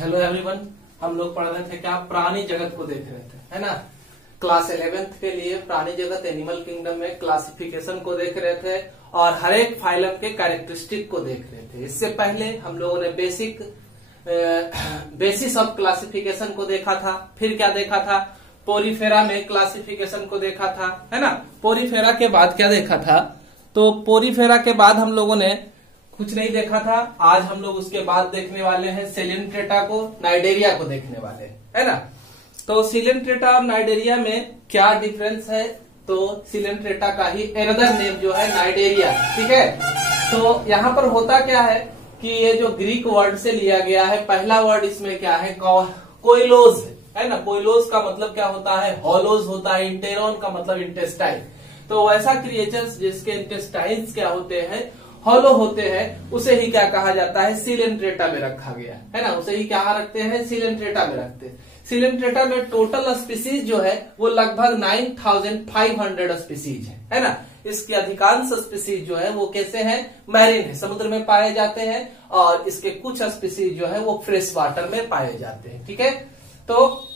Hello everyone. हम लोग पढ़ रहे थे क्या, प्राणी जगत को देख रहे थे, है ना। क्लास 11th के लिए प्राणी जगत एनिमल किंगडम में क्लासिफिकेशन को देख रहे थे और हर एक फाइलम के कैरेक्टरिस्टिक को देख रहे थे। इससे पहले हम लोगों ने बेसिस ऑफ क्लासिफिकेशन को देखा था। फिर क्या देखा था, पोरीफेरा में क्लासिफिकेशन को देखा था, है ना। पोरीफेरा के बाद क्या देखा था, तो पोरीफेरा के बाद हम लोगों ने कुछ नहीं देखा था। आज हम लोग उसके बाद देखने वाले हैं सिलेंट्रेटा को, नाइडेरिया को देखने वाले हैं, है ना। तो सिलेंट्रेटा और नाइडेरिया में क्या डिफरेंस है, तो सिलेंट्रेटा का ही एनदर नेम जो है नाइडेरिया, ठीक है। तो यहाँ पर होता क्या है कि ये जो ग्रीक वर्ड से लिया गया है, पहला वर्ड इसमें क्या है, कोइलोज है ना। कोइलोज का मतलब क्या होता है, हॉलोज होता है। इंटेरॉन का मतलब इंटेस्टाइन। तो वैसा क्रिएचर्स जिसके इंटेस्टाइन्स क्या होते हैं, हॉलो होते हैं, उसे ही क्या कहा जाता है, सिलेंट्रेटा में रखा गया है ना। उसे ही क्या रखते हैं, सिलेंट्रेटा में रखते हैं। सिलेंट्रेटा में टोटल स्पीसीज जो है वो लगभग 9500 स्पीसीज है ना। इसके अधिकांश स्पीसीज जो है वो कैसे हैं, मैरीन है, समुद्र में पाए जाते हैं। और इसके कुछ स्पीसीज जो है वो फ्रेश वाटर में पाए जाते हैं, ठीक है। तो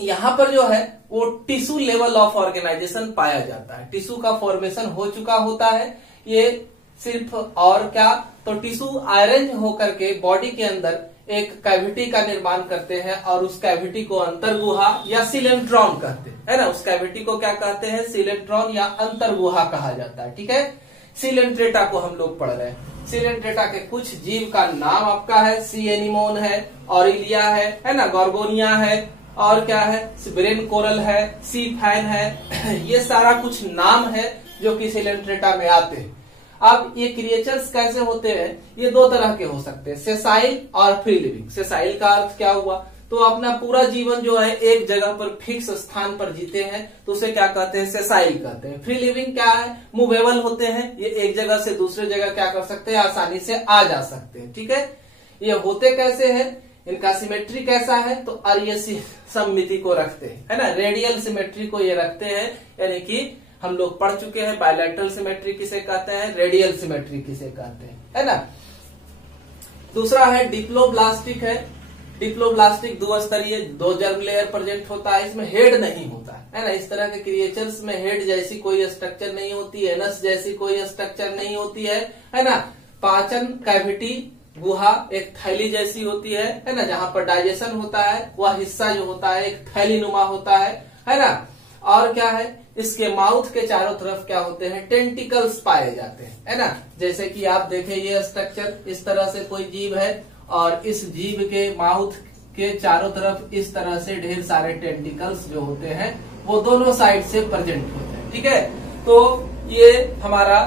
यहाँ पर जो है वो टिश्यू लेवल ऑफ ऑर्गेनाइजेशन पाया जाता है। टिश्यू का फॉर्मेशन हो चुका होता है। ये सिर्फ और क्या, तो टिश्यू अरेंज होकर के बॉडी के अंदर एक कैविटी का निर्माण करते हैं और उस कैविटी को अंतर्गुहा या सिलेंट्रॉन कहते हैं, है ना। उस कैविटी को क्या कहते हैं, सिलेंट्रॉन या अंतर्गुहा कहा जाता है, ठीक है। सिलेंट्रेटा को हम लोग पढ़ रहे हैं। सिलेंट्रेटा के कुछ जीव का नाम आपका है, सी एनिमोन है, ऑरिलिया है ना, गॉर्गोनिया है, और क्या है, ब्रेन कोरल है, सी फैन है। ये सारा कुछ नाम है जो कि सिलेंट्रेटा में आते हैं। अब ये क्रिएचर्स कैसे होते हैं, ये दो तरह के हो सकते हैं, सेसाइल और फ्री लिविंग। सेसाइल का अर्थ क्या हुआ, तो अपना पूरा जीवन जो है एक जगह पर फिक्स स्थान पर जीते हैं, तो उसे क्या कहते हैं, सेसाइल कहते हैं। फ्री लिविंग क्या है, मूवेबल होते हैं, ये एक जगह से दूसरे जगह क्या कर सकते हैं, आसानी से आ जा सकते हैं, ठीक है। ये होते कैसे हैं, इनका सिमेट्री कैसा है, तो अरियसी सममिति को रखते हैं, है ना। रेडियल सिमेट्री को ये रखते हैं, यानी कि हम लोग पढ़ चुके हैं बायलैटरल सिमेट्री किसे कहते हैं, रेडियल सिमेट्री किसे कहते हैं, है ना। दूसरा है डिप्लोब्लास्टिक है। डिप्लोब्लास्टिक दो स्तरीय, दो जर्म लेयर प्रेजेंट होता है, इसमें हेड नहीं होता है ना। इस तरह के क्रिएचर्स में हेड जैसी कोई स्ट्रक्चर नहीं होती है, एनस जैसी कोई स्ट्रक्चर नहीं होती है ना। पाचन कैविटी गुहा एक थैली जैसी होती है ना, जहां पर डाइजेशन होता है, वह हिस्सा जो होता है एक थैली नुमा होता है ना। और क्या है, इसके माउथ के चारों तरफ क्या होते हैं, टेंटिकल्स पाए जाते हैं, है ना। जैसे कि आप देखें ये स्ट्रक्चर, इस तरह से कोई जीव है और इस जीव के माउथ के चारों तरफ इस तरह से ढेर सारे टेंटिकल्स जो होते हैं वो दोनों साइड से प्रेजेंट होते हैं, ठीक है। तो ये हमारा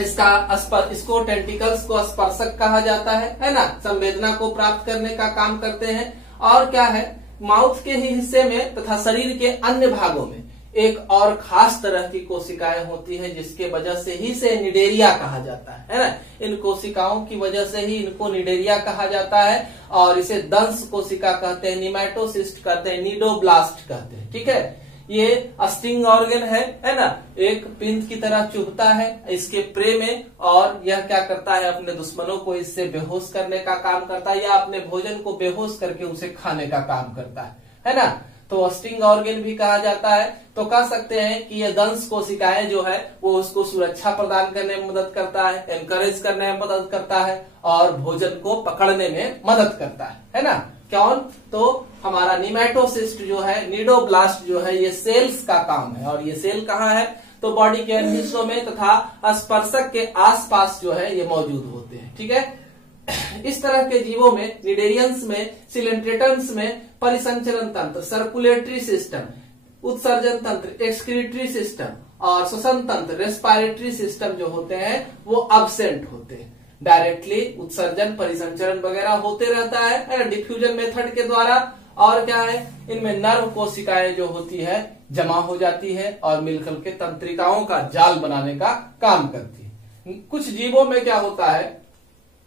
इसको टेंटिकल्स को स्पर्शक कहा जाता है ना। संवेदना को प्राप्त करने का काम करते हैं। और क्या है, माउथ के ही हिस्से में तथा शरीर के अन्य भागों में एक और खास तरह की कोशिकाएं होती है, जिसके वजह से ही से निडेरिया कहा जाता है ना। इन कोशिकाओं की वजह से ही इनको निडेरिया कहा जाता है। और इसे दंश कोशिका कहते हैं, निमैटोसिस्ट कहते हैं, निडोब्लास्ट कहते हैं, ठीक है। ये स्टिंग ऑर्गन है ना, एक पिंत की तरह चुभता है इसके प्रे में, और यह क्या करता है, अपने दुश्मनों को इससे बेहोश करने का काम करता है, या अपने भोजन को बेहोश करके उसे खाने का काम करता है ना। तो स्टिंग ऑर्गन भी कहा जाता है। तो कह सकते हैं कि ये दंश कोशिकाएं जो है वो उसको सुरक्षा प्रदान करने में मदद करता है, एनकरेज करने में मदद करता है, और भोजन को पकड़ने में मदद करता है ना। कौन, तो हमारा निमैटोसिस्ट जो है, निडोब्लास्ट जो है, ये सेल्स का काम है। और ये सेल कहाँ है, तो बॉडी के अन्य हिस्सों में तथा स्पर्शक के आसपास जो है ये मौजूद होते हैं, ठीक है। इस तरह के जीवों में, निडेरियंस में, सिलेंट्रेटन्स में परिसंचरण तंत्र, सर्कुलेटरी सिस्टम, उत्सर्जन तंत्र, एक्सक्रीटरी सिस्टम और श्वसन तंत्र, रेस्पिरेटरी सिस्टम जो होते हैं वो एब्सेंट होते हैं। डायरेक्टली उत्सर्जन, परिसंचरण वगैरह होते रहता है ना, डिफ्यूजन मेथड के द्वारा। और क्या है, इनमें नर्व कोशिकाएं जो होती है जमा हो जाती है और मिलकर के तंत्रिकाओं का जाल बनाने का काम करती है। कुछ जीवों में क्या होता है,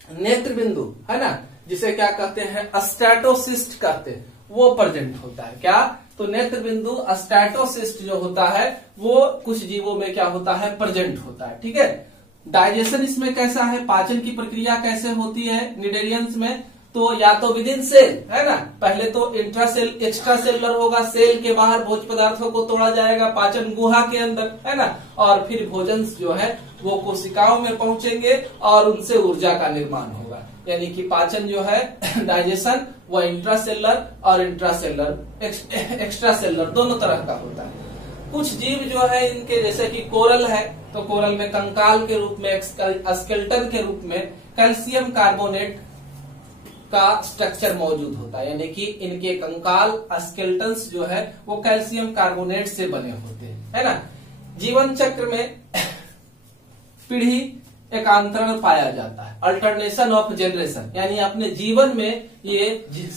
नेत्र बिंदु है ना, जिसे क्या कहते हैं, स्टैटोसिस्ट कहते हैं, वो प्रेजेंट होता है। क्या, तो नेत्र बिंदु स्टैटोसिस्ट जो होता है वो कुछ जीवों में क्या होता है, प्रेजेंट होता है, ठीक है। डाइजेशन इसमें कैसा है, पाचन की प्रक्रिया कैसे होती है निडेरियंस में, तो या तो विद इन सेल, है ना, पहले तो इंट्रासेल एक्स्ट्रा सेलुलर होगा, सेल के बाहर भोज्य पदार्थों को तोड़ा जाएगा पाचन गुहा के अंदर, है ना, और फिर भोजन जो है वो कोशिकाओं में पहुंचेंगे और उनसे ऊर्जा का निर्माण होगा। यानी कि पाचन जो है डाइजेशन वो इंट्रासेलुलर और इंट्रासेलुलर एक्स्ट्रा सेलुलर दोनों तरह का होता है। कुछ जीव जो है इनके जैसे कि कोरल है, तो कोरल में कंकाल के रूप में स्केलेटन के रूप में कैल्शियम कार्बोनेट का स्ट्रक्चर मौजूद होता है। यानी कि इनके कंकाल स्केलेटन्स जो है वो कैल्शियम कार्बोनेट से बने होते हैं, है ना। जीवन चक्र में पीढ़ी एकांतरण पाया जाता है, अल्टरनेशन ऑफ जनरेशन, यानी अपने जीवन में ये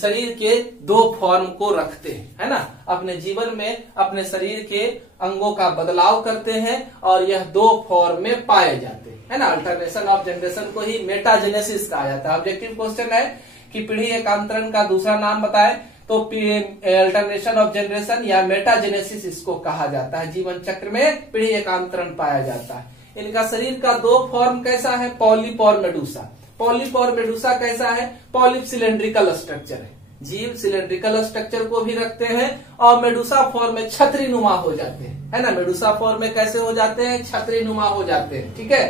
शरीर के दो फॉर्म को रखते हैं, है ना, अपने जीवन में अपने शरीर के अंगों का बदलाव करते हैं और यह दो फॉर्म में पाए जाते हैं, है ना। अल्टरनेशन ऑफ जनरेशन को ही मेटाजेनेसिस कहा जाता है। ऑब्जेक्टिव क्वेश्चन है कि पीढ़ी एकांतरण का दूसरा नाम बताए, तो अल्टरनेशन ऑफ जनरेशन या मेटाजेनेसिस इसको कहा जाता है। जीवन चक्र में पीढ़ी एकांतरण पाया जाता है। इनका शरीर का दो फॉर्म कैसा है, पॉलिप और मेडुसा। पॉलिप और मेडुसा कैसा है, पॉलिप सिलेंड्रिकल स्ट्रक्चर है, जीव सिलेंड्रिकल स्ट्रक्चर को भी रखते हैं और मेडुसा फॉर्म में छतरी नुमा हो जाते हैं, है ना। मेडुसा फॉर्म में कैसे हो जाते हैं, छतरी नुमा हो जाते हैं, ठीक है।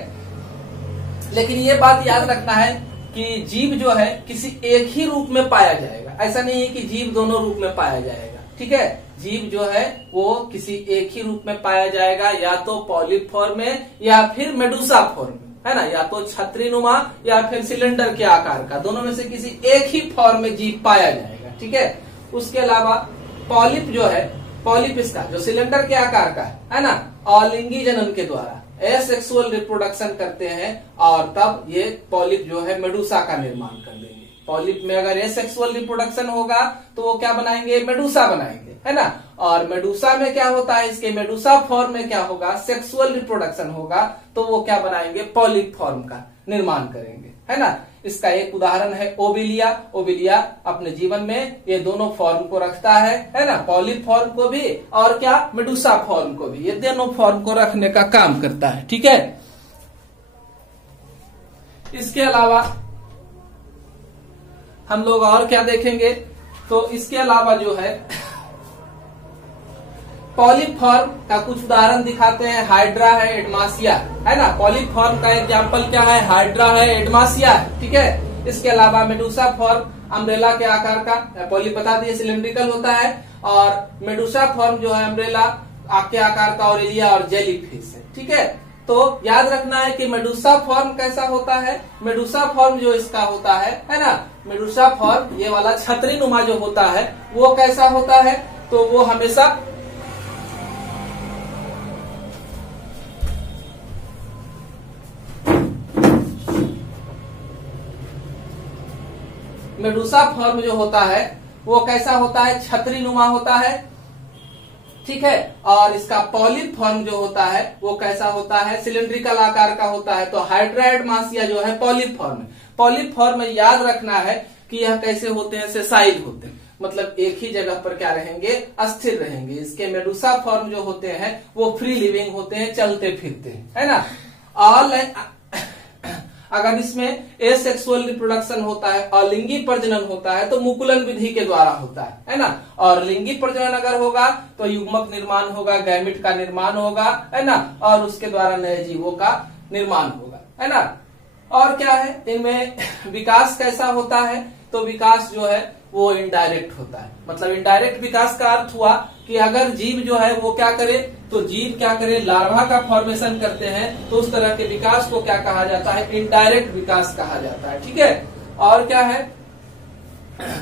लेकिन ये बात याद रखना है कि जीव जो है किसी एक ही रूप में पाया जाएगा, ऐसा नहीं है कि जीव दोनों रूप में पाया जाएगा, ठीक है। जीव जो है वो किसी एक ही रूप में पाया जाएगा, या तो पॉलिप फॉर्म में या फिर मेडुसा फॉर्म में, है ना, या तो छतरी नुमा या फिर सिलेंडर के आकार का, दोनों में से किसी एक ही फॉर्म में जीव पाया जाएगा, ठीक है। उसके अलावा पॉलिप जो है, पॉलिप इसका जो सिलेंडर के आकार का है ना, अलिंगी जनन के द्वारा एसेक्सुअल रिप्रोडक्शन करते हैं और तब ये पॉलिप जो है मेडुसा का निर्माण कर देंगे। पॉलिप में अगर एसेक्सुअल रिप्रोडक्शन होगा तो वो क्या बनाएंगे, मेडुसा बनाएंगे, है ना। और मेडुसा में क्या होता है, इसके मेडुसा फॉर्म में क्या होगा, सेक्सुअल रिप्रोडक्शन होगा, तो वो क्या बनाएंगे, पॉलिप फॉर्म का निर्माण करेंगे, है ना। इसका एक उदाहरण है ओविलिया। ओविलिया अपने जीवन में ये दोनों फॉर्म को रखता है ना, पॉलिप फॉर्म को भी और क्या, मेडुसा फॉर्म को भी, ये दोनों फॉर्म को रखने का काम करता है, ठीक है। इसके अलावा हम लोग और क्या देखेंगे, तो इसके अलावा जो है पॉलिप फॉर्म का कुछ उदाहरण दिखाते हैं। हाइड्रा है, एडमासिया, है ना। पॉलिप फॉर्म का एग्जांपल क्या है, हाइड्रा है, एडमासिया है, ठीक है। इसके अलावा मेडुसा फॉर्म अम्ब्रेला के आकार का, पॉलिप बता दिए सिलेंड्रिकल होता है, और मेडुसा फॉर्म जो है अम्ब्रेला के आकार का ऑरेलिया और जेलीफिश है, ठीक है। तो याद रखना है कि मेडुसा फॉर्म कैसा होता है, मेडुसा फॉर्म जो इसका होता है ना, मेडुसा फॉर्म ये वाला छतरी नुमा जो होता है वो कैसा होता है, तो वो हमेशा मेडुसा फॉर्म जो होता है वो कैसा होता है, छतरी नुमा होता है, ठीक है। और इसका पॉलिप फॉर्म जो होता है वो कैसा होता है, सिलेंड्रिकल आकार का होता है। तो हाइड्रा एडमासिया जो है पॉलिप फॉर्म है। पॉलिप फॉर्म में याद रखना है कि यह कैसे होते हैं, सेसाइल होते हैं, मतलब एक ही जगह पर क्या रहेंगे, अस्थिर रहेंगे। इसके मेडुसा फॉर्म जो होते हैं वो फ्री लिविंग होते हैं, चलते फिरते हैं, है ना। और अगर इसमें एसेक्सुअल रिप्रोडक्शन होता है और लिंगी प्रजनन होता है तो मुकुलन विधि के द्वारा होता है ना। और लिंगी प्रजनन अगर होगा तो युग्मक निर्माण होगा, गैमिट का निर्माण होगा, है ना, और उसके द्वारा नए जीवों का निर्माण होगा, है ना। और क्या है, इनमें विकास कैसा होता है, तो विकास जो है वो इनडायरेक्ट होता है। मतलब इनडायरेक्ट विकास का अर्थ हुआ कि अगर जीव जो है वो क्या करे, तो जीव क्या करे, लार्वा का फॉर्मेशन करते हैं, तो उस तरह के विकास को क्या कहा जाता है, इनडायरेक्ट विकास कहा जाता है, ठीक है। और क्या है,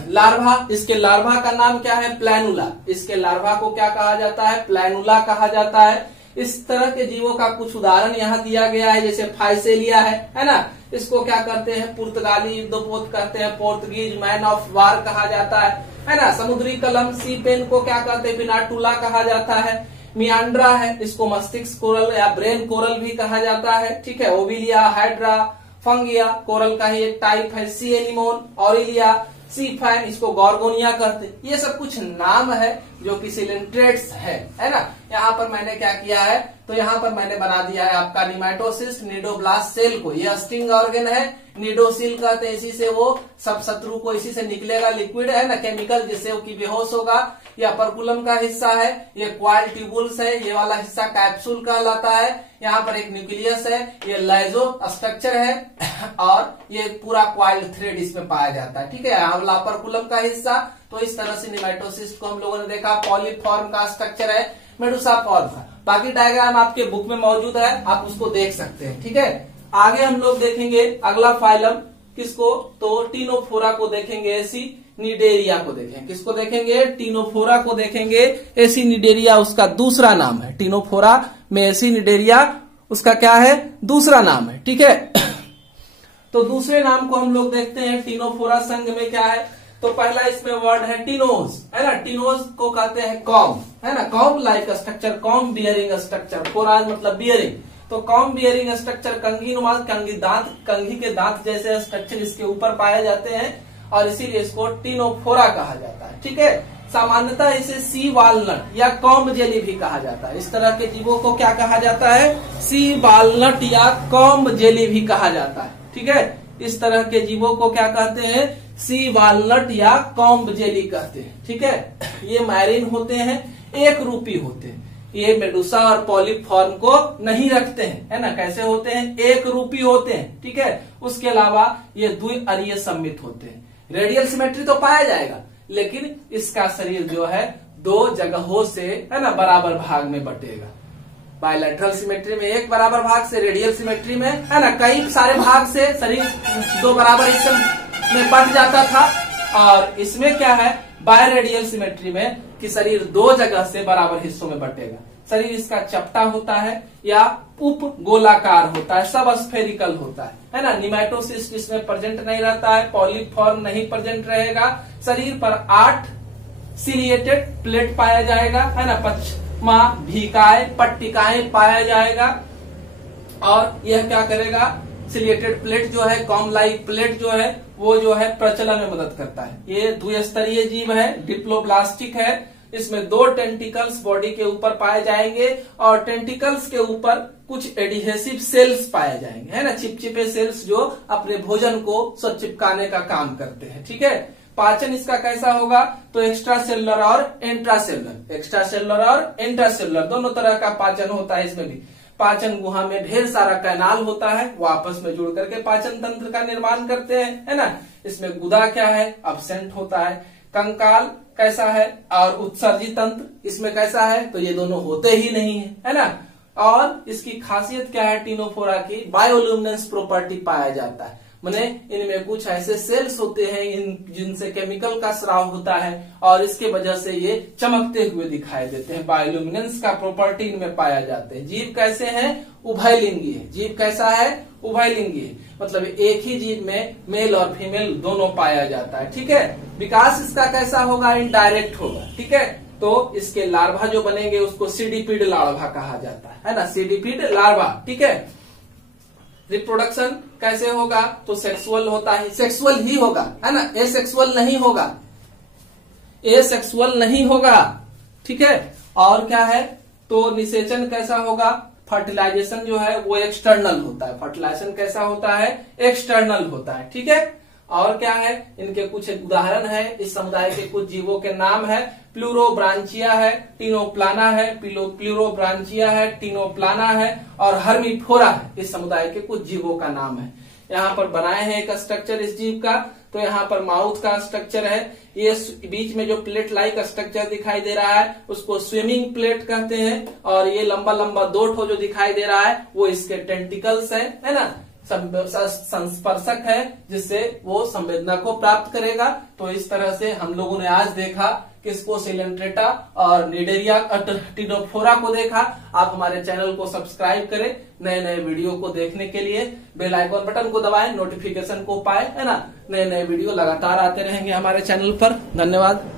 लार्वा, इसके लार्वा का नाम क्या है, प्लैनुला। इसके लार्वा को क्या कहा जाता है, प्लैनुला कहा जाता है। इस तरह के जीवों का कुछ उदाहरण यहाँ दिया गया है, जैसे फाइसेलिया है ना। इसको क्या करते हैं, पुर्तगाली युद्धपोत कहते हैं, पोर्तुगीज मैन ऑफ वार कहा जाता है ना। समुद्री कलम सी पेन को क्या कहते हैं, पिनाटुला कहा जाता है। मियांड्रा है, इसको मस्तिष्क कोरल या ब्रेन कोरल भी कहा जाता है, ठीक है। ओविलिया, हाइड्रा, फंगिया कोरल का ही एक टाइप है। सी एनिमोन, ऑरिलिया, सी फैन, इसको गॉर्गोनिया कहते हैं। ये सब कुछ नाम है जो कि सिलेंट्रेट्स है ना। यहाँ पर मैंने क्या किया है, तो यहाँ पर मैंने बना दिया है आपका निमैटोसिस्ट निडोब्लास्ट सेल को, ये स्टिंग ऑर्गन है, निडोसिल कहते हैं, इसी से वो सब शत्रु को इसी से निकलेगा लिक्विड है ना केमिकल, जिससे वो की बेहोश होगा। या परकुलम का हिस्सा है, ये क्वाइल ट्यूबुल्स है, ये वाला हिस्सा कैप्सूल कहलाता है। यहाँ पर एक न्यूक्लियस है, ये लाइजो स्ट्रक्चर है और ये पूरा क्वाइल थ्रेड इसमें पाया जाता है। ठीक है, वाला परकुलम का हिस्सा। तो इस तरह से निमेटोसिस्ट को हम लोगों ने देखा। पॉलीफॉर्म का स्ट्रक्चर है, मेडुसा फॉर्म का। बाकी डायग्राम आपके बुक में मौजूद है, आप उसको देख सकते हैं। ठीक है, आगे हम लोग देखेंगे अगला फाइलम किसको, तो टीनोफोरा को देखेंगे, एसिनिडेरिया को देखेंगे। किसको देखेंगे, टीनोफोरा को देखेंगे। एसिनिडेरिया उसका दूसरा नाम है। टीनोफोरा में एसिनिडेरिया उसका क्या है, दूसरा नाम है। ठीक है, तो दूसरे नाम को हम लोग देखते हैं। टीनोफोरा संघ में क्या है, तो पहला इसमें वर्ड है टिनोज, है ना। टिनोज को कहते हैं कॉम्ब, है ना, comb like structure, comb bearing structure. फोराज मतलब बियरिंग, तो कॉम्ब बियरिंग स्ट्रक्चर कंघी नुमा, कंघी दांत, कंघी के दांत जैसे स्ट्रक्चर इसके ऊपर पाए जाते हैं और इसीलिए इसको टिनोफोरा कहा जाता है। ठीक है, सामान्यतः इसे सी वालनट या कॉम्ब जेली भी कहा जाता है। इस तरह के जीवों को क्या कहा जाता है, सी वालनट या कॉम्ब जेली भी कहा जाता है। ठीक है, इस तरह के जीवों को क्या कहते हैं, सी वालनट या कॉम्ब जेली कहते हैं। ठीक है, ये मैरीन होते हैं, एक रूपी होते हैं। ये मेडुसा और पॉलीफॉर्म को नहीं रखते हैं, है ना। कैसे होते हैं, एक रूपी होते हैं। ठीक है, उसके अलावा ये द्विअरीय सम्मित होते हैं। रेडियल सिमेट्री तो पाया जाएगा, लेकिन इसका शरीर जो है दो जगहों से, है ना, बराबर भाग में बटेगा। बायलैटरल सिमेट्री में एक बराबर भाग से, रेडियल सिमेट्री में, है ना, कई सारे भाग से शरीर दो बराबर हिस्से में बट जाता था। और इसमें क्या है, बायरेडियल सिमेट्री में कि शरीर दो जगह से बराबर हिस्सों में बटेगा। शरीर इसका चपटा होता है या उप गोलाकार होता है, सब स्फेरिकल होता है ना। निमेटोसिस्ट इसमें प्रेजेंट नहीं रहता है, पॉलीफॉर्म नहीं प्रेजेंट रहेगा। शरीर पर 8 सिलिएटेड प्लेट पाया जाएगा, है ना, पश्चिमा भीकाय पट्टिकाएं पाया जाएगा। और यह क्या करेगा, सिलिएटेड प्लेट जो है, कॉम्ब लाइक प्लेट जो है, वो जो है प्रचलन में मदद करता है। ये द्विस्तरीय जीव है, डिप्लोब्लास्टिक है। इसमें 2 टेंटिकल्स बॉडी के ऊपर पाए जाएंगे और टेंटिकल्स के ऊपर कुछ एडिहेसिव सेल्स पाए जाएंगे, है ना, चिपचिपे सेल्स जो अपने भोजन को स्वच्छ चिपकाने का काम करते हैं। ठीक है, पाचन इसका कैसा होगा, तो एक्स्ट्रा सेलुलर और इंट्रासेलुलर, एक्स्ट्रा सेलुलर और इंट्रासेलुलर दोनों तरह का पाचन होता है। इसमें भी पाचन गुहा में ढेर सारा कैनाल होता है, वो आपस में जुड़ करके पाचन तंत्र का निर्माण करते हैं, है ना। इसमें गुदा क्या है, अब्सेंट होता है। कंकाल कैसा है और उत्सर्जी तंत्र इसमें कैसा है, तो ये दोनों होते ही नहीं है ना। और इसकी खासियत क्या है, टीनोफोरा की बायोल्यूमिनेंस प्रॉपर्टी पाया जाता है। माने इनमें कुछ ऐसे सेल्स होते हैं जिनसे केमिकल का स्राव होता है और इसके वजह से ये चमकते हुए दिखाई देते हैं। बायोल्यूमिनेंस का प्रॉपर्टी इनमें पाया जाते हैं। जीव कैसे हैं, उभयलिंगी है। जीव कैसा है, उभयलिंगी है, मतलब एक ही जीव में मेल और फीमेल दोनों पाया जाता है। ठीक है, विकास इसका कैसा होगा, इनडायरेक्ट होगा। ठीक है, तो इसके लार्वा जो बनेंगे उसको सीडिपिड लार्वा कहा जाता है ना, सीडिपिड लार्वा। ठीक है, रिप्रोडक्शन कैसे होगा, तो सेक्सुअल होता है, सेक्सुअल ही होगा, है ना, एसेक्सुअल नहीं होगा, एसेक्सुअल नहीं होगा। ठीक है, और क्या है, तो निषेचन कैसा होगा, फर्टिलाइजेशन जो है वो एक्सटर्नल होता है। फर्टिलाइजेशन कैसा होता है, एक्सटर्नल होता है। ठीक है, और क्या है, इनके कुछ उदाहरण है, इस समुदाय के कुछ जीवों के नाम है। प्लूरोब्रांचिया है, टीनोप्लाना है, प्लूरोब्रांचिया है, टीनोप्लाना है और हर्मीफोरा है। इस समुदाय के कुछ जीवों का नाम है। यहाँ पर बनाए हैं एक स्ट्रक्चर इस जीव का, तो यहाँ पर माउथ का स्ट्रक्चर है। ये बीच में जो प्लेट लाइक स्ट्रक्चर दिखाई दे रहा है उसको स्विमिंग प्लेट कहते हैं। और ये लंबा लंबा 2 ठो जो दिखाई दे रहा है वो इसके टेंटिकल्स है ना, संस्पर्शक है, जिससे वो संवेदना को प्राप्त करेगा। तो इस तरह से हम लोगों ने आज देखा किसको, सिलेंट्रेटा और निडेरिया टीनोफोरा को देखा। आप हमारे चैनल को सब्सक्राइब करें, नए नए वीडियो को देखने के लिए बेल आइकॉन बटन को दबाएं, नोटिफिकेशन को पाए, है ना। नए नए वीडियो लगातार आते रहेंगे हमारे चैनल पर। धन्यवाद।